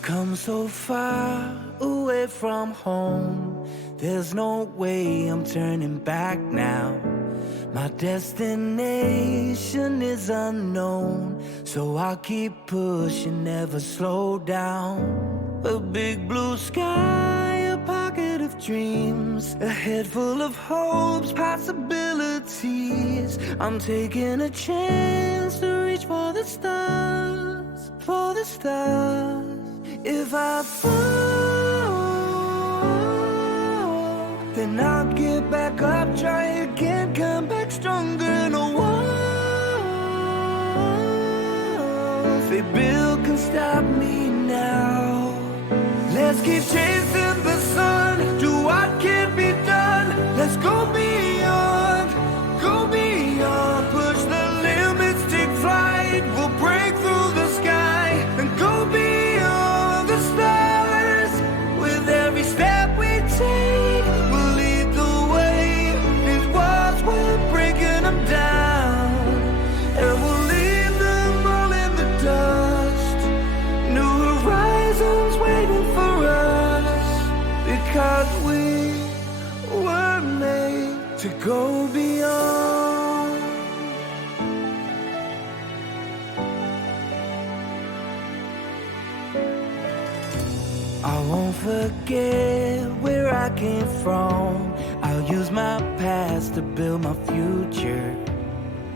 I've come so far away from home. There's no way I'm turning back now. My destination is unknown, so I'll keep pushing, never slow down. A big blue sky, a pocket of dreams, a head full of hopes, possibilities. I'm taking a chance to reach for the stars, for the stars. If I fall, then I'll get back up, try again, come back stronger. No walls they build can stop me now. Let's keep chasing the sun, do what can't be done. Let's go beyond, push the limits, take flight. We'll break through the sky and go beyond the stars. With every step we take, we'll lead the way. These walls, we're breaking them down, and we'll leave them all in the dust. New horizons waiting for us, because we were made to go beyond. I won't forget where I came from. I'll use my past to build my future.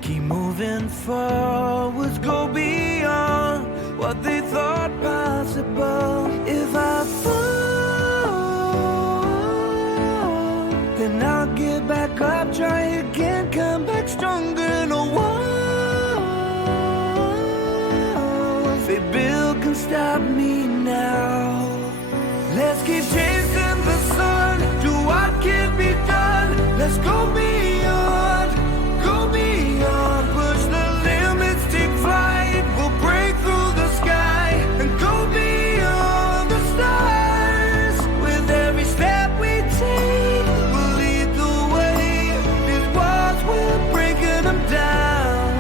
Keep moving forwards, go beyond what they thought possible. If I fall, then I'll get back up, try again, come back stronger. No walls they build can stop me now. Let's keep chasing the sun, do what can't be done. Let's go beyond, push the limits, take flight. We'll break through the sky and go beyond the stars. With every step we take, we'll lead the way. These walls, we're breaking them down,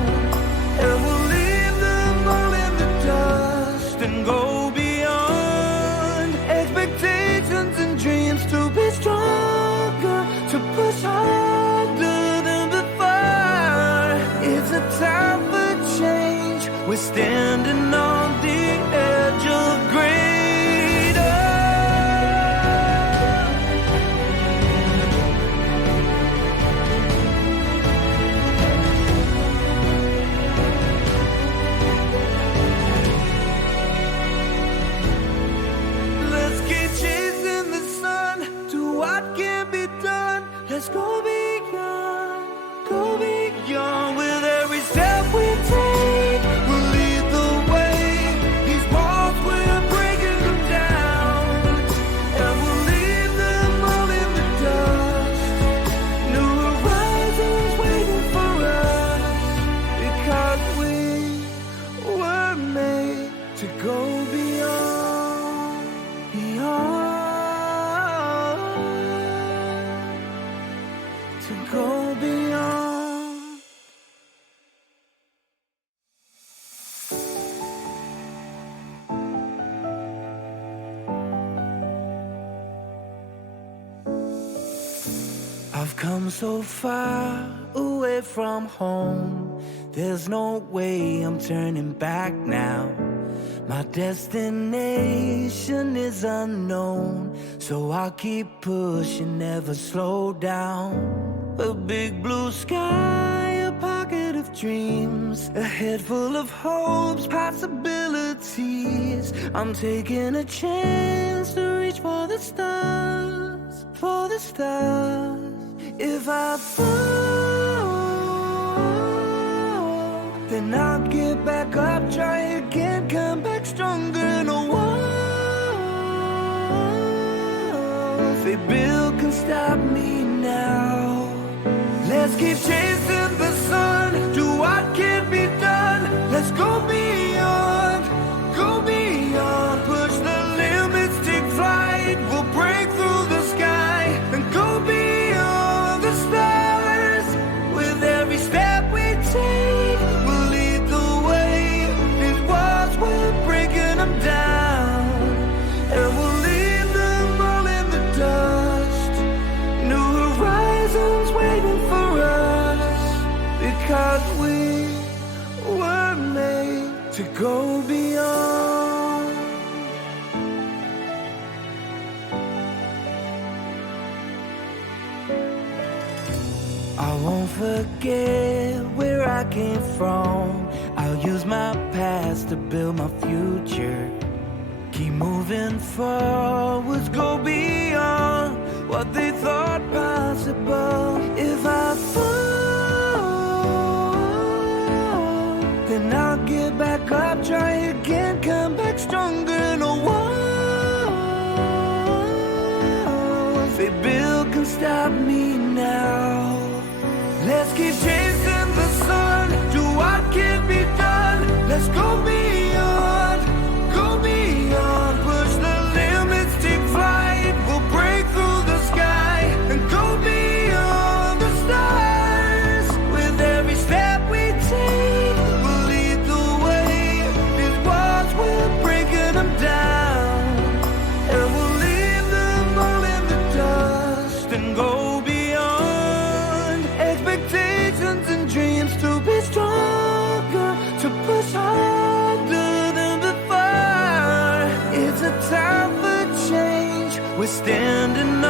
and we'll leave them all in the dust and go beyond. Expectations and dreams to be stronger, to push harder than before. It's a time for change, we're standing on the edge of greater. Let's keep chasing the sun, do what can be done. Let's go beyond, with every step we take. We'll lead the way. These walls, we're breaking them down, and we'll leave them all in the dust. New horizons waiting for us, because we were made to go beyond, to go beyond. I've come so far away from home. There's no way I'm turning back now. My destination is unknown, so I'll keep pushing, never slow down. A big blue sky, a pocket of dreams, a head full of hopes, possibilities. I'm taking a chance to reach for the stars, for the stars. If I fall, then I'll get back up, try again, come back stronger. No walls they build can stop me now. Let's keep chasing the sun, do what can't be done. Let's go beyond, push the limits, take flight. We'll break through the sky and go beyond the stars. With every step we take, we'll lead the way. These walls, we're breaking them down, 'cause we were made to go beyond. I won't forget where I came from. I'll use my past to build my future. Keep moving forwards, go beyond what they thought possible. If I fall, then I'll get back up, try again, come back stronger. No walls they build can stop me now. Let's keep chasing the sun, do what can be done. Let's go beyond, go beyond. Push the limits, take flight. We'll break through the sky and go beyond the stars. With every step we take, we'll lead the way. These walls, we're breaking them down, and we'll leave them all in the dust and go beyond. Expectations and dreams to be stronger, to push harder than before. It's a time for change, we're standing